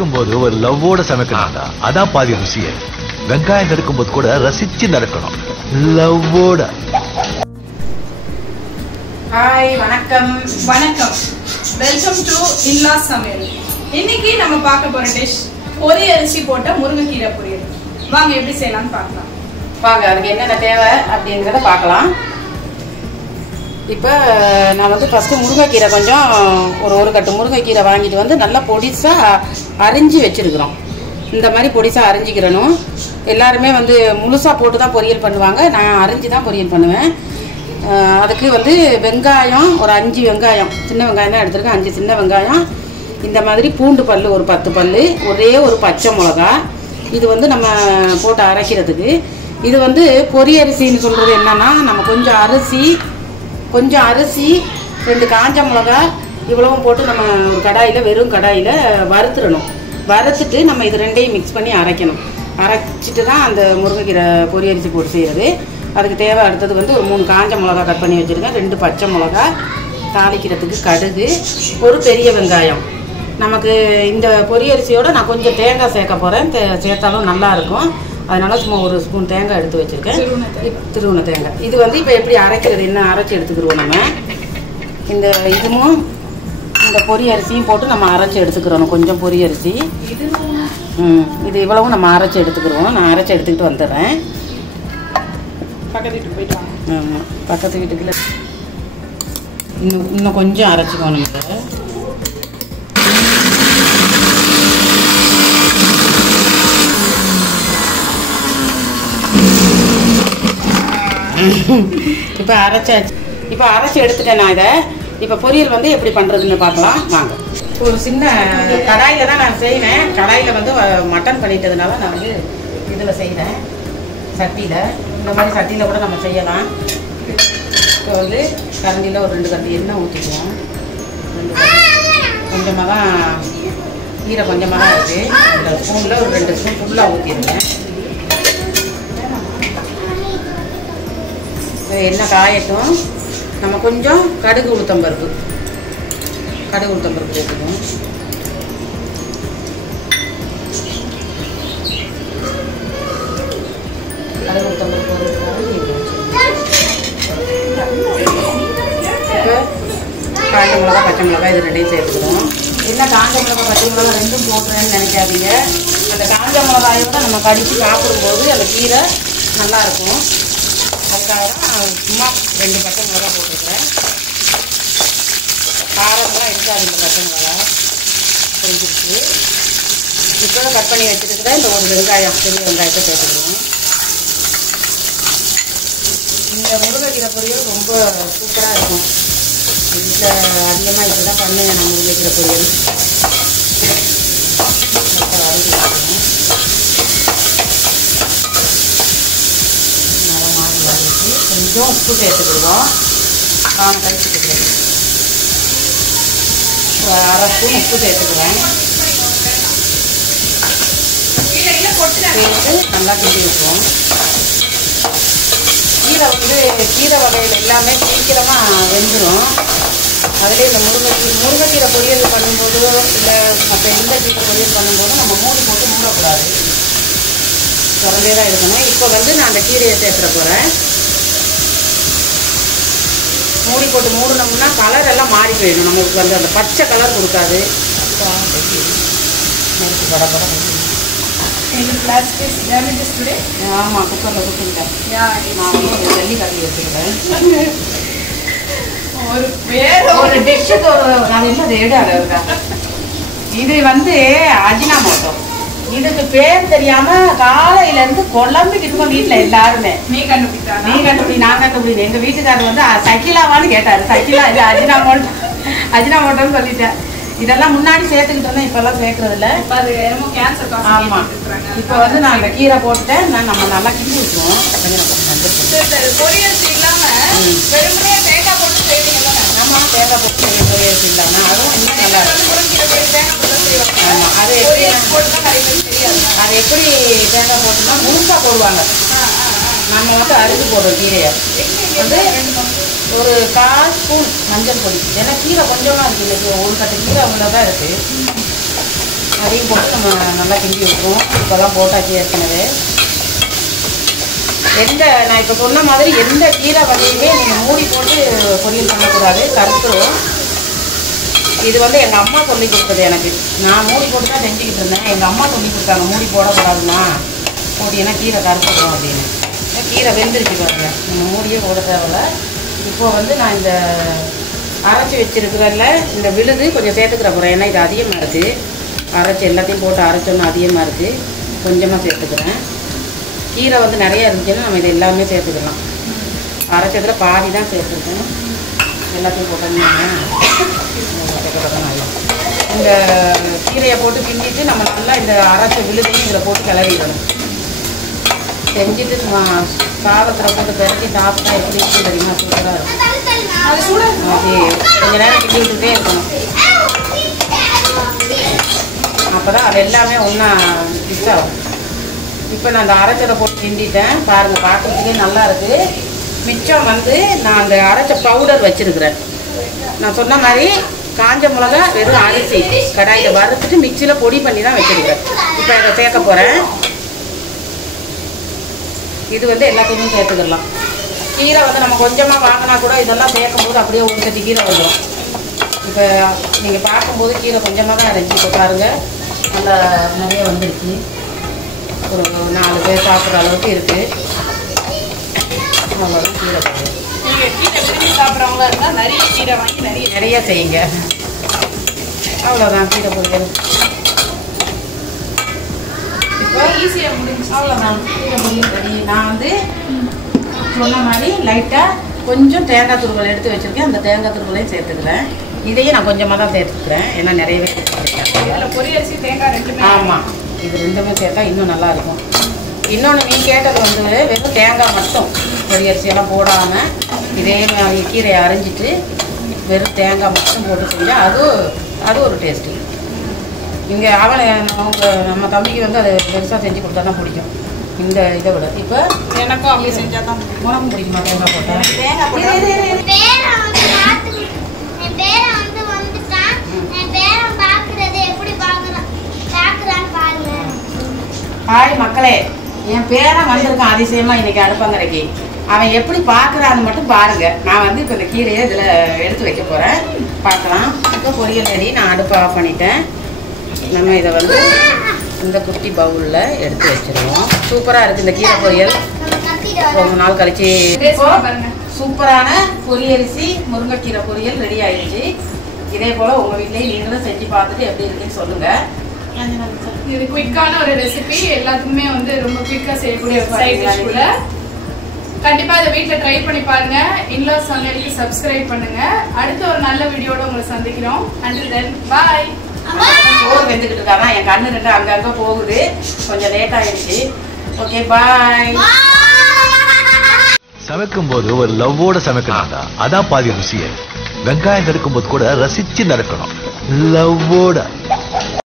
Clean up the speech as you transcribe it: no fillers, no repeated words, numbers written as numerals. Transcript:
சமைக்கும் போது ஒரு லவ்வோட சமைக்கணும்டா. அதான் பாதி ருசியே. வெங்காயம் நறுக்கும் போது கூட ரசிச்சு நடக்கணும், லவ்வோட. ஹாய், வணக்கம். வணக்கம், வெல்கம் டு இல்லா சமையல். இன்னைக்கு நம்ம பார்க்க போற டிஷ் பொரி அரிசி போட்ட முருங்கைக்கீரை பொரியல். வாங்க எப்படி செய்யலாம்னு பார்க்கலாம். வாங்க, அதுக்கு என்னென்ன தேவை அப்படிங்கிறத பார்க்கலாம். இப்போ நான் வந்து ஃபஸ்ட்டு முருங்கைக்கீரை கொஞ்சம் ஒரு கட்டு முருங்கைக்கீரை வாங்கிட்டு வந்து நல்லா பொடிசாக அரிஞ்சு வச்சுருக்குறோம். இந்த மாதிரி பொடிசாக அரிஞ்சிக்கிறணும். எல்லாருமே வந்து முழுசாக போட்டு தான் பொரியல் பண்ணுவாங்க. நான் அரிஞ்சு தான் பொரியல் பண்ணுவேன். அதுக்கு வந்து வெங்காயம் ஒரு 5 வெங்காயம், சின்ன வெங்காயம் தான் எடுத்துருக்கேன். 5 சின்ன வெங்காயம். இந்த மாதிரி பூண்டு பல் ஒரு 10 பல், ஒரே ஒரு பச்சை மிளகா. இது வந்து நம்ம போட்டு அரைக்கிறதுக்கு. இது வந்து பொரி அரிசின்னு சொல்கிறது என்னென்னா, நம்ம கொஞ்சம் அரிசி 2 காஞ்ச மிளகா இவ்வளவும் போட்டு நம்ம ஒரு கடாயில், வெறும் கடாயில் வறுத்துடணும். வறுத்துட்டு நம்ம இது ரெண்டையும் மிக்ஸ் பண்ணி அரைக்கணும். அரைச்சிட்டு தான் அந்த முருங்கைக்கீரை பொரி அரிசி போட்டு செய்கிறது. அதுக்கு தேவை அடுத்தது வந்து ஒரு 3 காஞ்ச மிளகா கட் பண்ணி வச்சுருக்கேன், 2 பச்சை மிளகா, தாளிக்கிறதுக்கு கடுகு, ஒரு பெரிய வெங்காயம். நமக்கு இந்த பொரி அரிசியோடு நான் கொஞ்சம் தேங்காய் சேர்க்க போகிறேன். சேர்த்தாலும் நல்லாயிருக்கும். அதனால் சும்மா ஒரு ஸ்பூன் தேங்காய் எடுத்து வச்சுருக்கேன், திருவுண தேங்காய். இது வந்து இப்போ எப்படி அரைக்கிறது, என்ன அரைச்சி எடுத்துக்கிடுவோம் நம்ம. இதுவும் இந்த பொரி அரிசியும் போட்டு நம்ம அரைச்சி எடுத்துக்கிறோம். கொஞ்சம் பொரி அரிசி, இது இவ்வளவும் நம்ம அரைச்சி எடுத்துக்கிடுவோம். நான் அரைச்சி எடுத்துக்கிட்டு வந்துடுறேன். பக்கத்து வீட்டுக்கு போயிட்டு வாங்க. ஆமாம், பக்கத்து வீட்டுக்குள்ள இன்னும் கொஞ்சம் அரைச்சிக்குவோம் நம்ம. இப்போ அரைச்சி எடுத்துட்டேன் நான் இதை. இப்போ பொரியல் வந்து எப்படி பண்ணுறதுன்னு பார்க்கலாம் வாங்க. ஒரு சின்ன கடாயில் தான் நான் செய்வேன். கடாயில் வந்து மட்டன் பண்ணிட்டதுனால நான் வந்து இதில் செய்கிறேன், சட்டியில். இந்த மாதிரி சட்டியில் கூட நம்ம செய்யலாம். இப்போ வந்து கரண்டியில் ஒரு 2 கரண்டி எண்ணெய் ஊற்றிக்குவோம். கொஞ்சமாக தான் கீரை, கொஞ்சமாக தான் இருக்குது. இந்த ஸ்பூனில் ஒரு 2 ஸ்பூன் ஃபுல்லாக ஊற்றிடுவேன். எண்ணெய் காயட்டும். நம்ம கொஞ்சம் கடுகு உளுத்தம்பருப்பு சேர்த்துக்கணும். கடுகு உளுத்தம்பருப்பு இப்போ காஞ்ச மிளகா, பச்சை மிளகா இது ரெண்டையும் சேர்த்துக்கிறோம். என்ன காஞ்ச மிளகா, பச்சை மிளகா ரெண்டும் போட்டுறேன்னு நினைக்காதீங்க. அந்த காஞ்ச மிளகாயோட நம்ம கடிச்சு சாப்பிடும்போது அந்த கீரை நல்லாயிருக்கும். அதுக்காக தான் சும்மா 2 பச்சை மிளகா போட்டுருக்குறேன். காரம்லாம் இருக்காது இந்த பச்சை மிளகா. கொஞ்சிருக்கு. இப்போ கட் பண்ணி வச்சுருக்கிற இந்த ஒரு வெங்காயம், பெரிய வெங்காயத்தை சேர்த்துக்கிறோம். இந்த முருங்கைக்கீரை பொரியல் ரொம்ப சூப்பராக இருக்கும். வீட்டில் அதிகமாக இப்படி தான் பண்ணுவேன் நான் முருங்கைக்கீரை பொரியல். கொஞ்சம் உப்பு சேர்த்துக்கிடுவோம். காரம் கழிச்சுக்கிறேன். ஒரு 1/2 ஸ்பூன் உப்பு சேர்த்துக்கிறேன். சேர்த்து நல்லா கிண்டி விட்டுருவோம். கீரை வகையில் எல்லாமே சீக்கிரமாக வெந்துடும். அதிலே இந்த முருங்கைக்கீரை பொரியல் பண்ணும்போது, இல்லை மற்ற எந்த கீரை பொரியல் பண்ணும்போது நம்ம மூடி போட்டு மூடக்கூடாது, திறந்தே தான் இருக்கணும். இப்போ வந்து நான் அந்த கீரையை சேர்த்துற போகிறேன். மூடி போட்டு மூடினோம்னா கலர் எல்லாம் மாறி போயிடும். நமக்கு வந்து அந்த பச்சை கலர் கொடுக்காது. ஆமாம், குக்கரில் கொடுத்துக்கிட்டேன். நான் ஜல்லி கட்டி வச்சுக்கிறேன். ஒரு டிஷ்ஷுக்கு நான் என்ன ரேடாக இருக்கேன். இது வந்து அஜினாமோட்டோ. இதுக்கு பேர் தெரியாம காலையில இருந்து குழம்பிக்கிட்டு வீட்டுல எல்லாருமே. நீ கண்டுபிடி, நான் கண்டுபிடி. எங்க வீட்டுக்காரர் வந்து சக்கிலாவான்னு கேட்டாரு. சக்கிலா இது அஜினாமோட்டோன்னு சொல்லிட்டேன். இதெல்லாம் முன்னாடி சேர்த்துக்கிட்டு இருந்தேன், இப்பெல்லாம் சேர்க்கறது இல்லை. ஆமா, இப்போ வந்து நான் அந்த கீரை போட்டுட்டேன். நம்ம நல்லா கிண்டி விட்டுருவோம். ஆமா, தேங்காய் போட்டு செய்ய பொரியல் இல்லாம அதுவும் இன்னும் நல்லா இருக்கும். ஆமா, அது எப்படி தேங்காய் போட்டுனா முழுசா போடுவாங்க. நம்ம வந்து அரிசி போடுறோம். கீரையை வந்து ஒரு 1/4 ஸ்பூன் மஞ்சள் பொடி. ஏன்னா கீரை கொஞ்சமாக இருக்குது. இன்னைக்கு 1 கட்டு கீரை அவ்வளோதான் இருக்குது. அதையும் போட்டு நம்ம நல்லா கிண்டி விட்டுருவோம். இப்போதான் போட்டாச்சு ஏற்கனவே. நான் இப்போ சொன்ன மாதிரி எந்த கீரை வகையுமே நீங்கள் மூடி போட்டு பொரியல் பண்ணக்கூடாது, கருத்துரும். இது வந்து எங்கள் அம்மா சொல்லி கொடுத்தது எனக்கு. நான் மூடி போட்டு தான் செஞ்சுக்கிட்டு இருந்தேன். எங்கள் அம்மா சொல்லி கொடுத்தாங்க மூடி போடக்கூடாதுன்னா, போட்டிங்கன்னா கீரை கருத்துடும் அப்படின்னு. கீரை வெந்துருச்சு பாருங்க, நம்ம மூடியே போட தேவையில்ல. இப்போது வந்து நான் இந்த அரைச்சி வச்சுருக்கிறதில்ல இந்த விழுது கொஞ்சம் சேர்த்துக்கிற போகிறேன். ஏன்னா இது அதிகமாக இருக்குது. அரைச்சி எல்லாத்தையும் போட்டு அரைச்சோன்னு அதிகமாக இருக்குது, கொஞ்சமாக சேர்த்துக்கிறேன். கீரை வந்து நிறையா இருந்துச்சுன்னா நம்ம இது எல்லாமே சேர்த்துக்கலாம். அரைச்சதில் பாதி தான் சேர்த்துருக்கேன். எல்லாத்தையும் போட்டோம்னா இந்த கீரையை போட்டு கிண்டிட்டு நம்ம நல்லா இந்த அரைச்ச விழுதையும் இதில் போட்டு கிளறிடணும். செஞ்சுட்டு சாதத்தில் போட்டு பிறக்கி சாப்பிட்டா எப்படி இருக்கும் தெரியுமா? சூப்பராக இருக்கும். அது கொஞ்ச நேரம் கிண்டி விட்டுட்டே இருக்கணும். அப்போ தான் அது எல்லாமே ஒன்றா மிக்ஸ் ஆகும். இப்போ நான் அந்த அரைச்சதை போட்டு கிண்டிட்டேன் பாருங்கள், பார்க்குறதுக்கே நல்லா இருக்குது. மிச்சம் வந்து நான் அந்த அரைச்ச பவுடர் வச்சுருக்கிறேன். நான் சொன்ன மாதிரி காஞ்ச மிளகா வெறும் அரிசி கடாயில் வறுத்துட்டு மிக்சியில் பொடி பண்ணி தான் வச்சுருக்கிறேன். இப்போ இதை சேர்க்க போகிறேன். இது வந்து எல்லாத்தையுமே சேர்த்துக்கலாம். கீரை வந்து நம்ம கொஞ்சமாக வாங்கினா கூட இதெல்லாம் சேர்க்கும்போது அப்படியே ஒரு கட்டி கீரை வந்துடும். இப்போ நீங்கள் பார்க்கும்போது கீரை கொஞ்சமாக தான் இருந்துச்சு. இப்போ பாருங்கள் நல்லா நிறைய வந்துருச்சு. ஒரு 4 பேர் சாப்பிட்ற அளவுக்கு இருக்குது. அவ்வளோதான் கீரை போடுவோம். நீங்கள் கீரை விரும்பி சாப்பிட்றவங்களா இருந்தால் நிறைய கீரை வாங்கி நிறைய செய்யுங்க. அவ்வளோதான் கீரை பொரியல். இப்போ ஈஸியாக முடிஞ்சு அவ்வளோதான் கீரை பொரியல் ரெடி. நான் வந்து சொன்ன மாதிரி லைட்டாக கொஞ்சம் தேங்காய் துருவல் எடுத்து வச்சுருக்கேன். அந்த தேங்காய் துருவலையும் சேர்த்துக்கிறேன். இதையும் நான் கொஞ்சமாக தான் சேர்த்துக்கிறேன், ஏன்னா நிறையவே சேர்த்துக்கிறேன். இதில் பொரியரிசி தேங்காய் ரெண்டுமே. ஆமாம், இது ரெண்டுமே சேர்த்தா இன்னும் நல்லாயிருக்கும். இன்னொன்று நீ கேட்டது வந்து வெறும் தேங்காய் மட்டும், பொரியரிசியெல்லாம் போடாமல் இதே மாதிரி கீரையை அரைஞ்சிட்டு வெறும் தேங்காய் மட்டும் போட்டு செஞ்சால் அது ஒரு டேஸ்ட்டு. இங்கே நம்ம தம்பிக்கு வந்து அது பெருசாக செஞ்சு கொடுத்தா தான் பிடிக்கும் இந்த இதை விட. இப்போ எனக்கும் அப்படி செஞ்சால் தான் உனக்கும் பிடிக்குமா தேங்காய் போட்டேன்? தேங்காய் போட்டு ஹாய் மக்களே, என் பேரன் வந்திருக்கான் அதிசயமா இன்னைக்கு அடுப்பங்கரைக்கு. அவன் எப்படி பார்க்குறான்னு மட்டும் பாருங்க. நான் வந்து இப்போ இந்த கீரையை இதில் எடுத்து வைக்க போகிறேன், பார்க்கலாம். இப்போ பொரியல் ரெடி. நான் அடுப்பை ஆஃப் பண்ணிட்டேன். நம்ம இதை வந்து இந்த குட்டி பவுலில் எடுத்து வச்சுருவோம். சூப்பராக இருக்குது இந்த கீரை பொரியல். ரொம்ப நாள் கழிச்சு சூப்பரான பொரியரிசி முருங்கைக்கீரை பொரியல் ரெடி ஆயிடுச்சு. இதே போல் உங்கள் வீட்லேயும் நீங்களும் செஞ்சு பார்த்துட்டு எப்படி இருக்குன்னு சொல்லுங்கள். இது குயிக்கான ஒரு ரெசிபி, எல்லாத்துக்குமே வந்து ரொம்ப குயிக்காக செய்யக்கூடிய ஒரு சைட் டிஷ் கூட. கண்டிப்பா இதை வீட்டில் ட்ரை பண்ணி பாருங்க. இன்லாஸ் சமையலுக்கு சப்ஸ்கிரைப் பண்ணுங்க. அடுத்த ஒரு நல்ல வீடியோட உங்களை சந்திக்கிறோம். அண்டில் தென் பாய். சோறு வெந்துக்கிட்டு இருக்காதான், என் கண்ணு ரெண்டு அங்கங்கே போகுது, கொஞ்சம் லேட் ஆயிடுச்சு. Okay bye. சமைக்கும் போது ஒரு லவ்வோட சமைக்கணும்டா, அதான் பாதி ருசியே. வெங்காயம் நறுக்கும் போது கூட ரசிச்சு நறுக்கணும், லவ்வோட.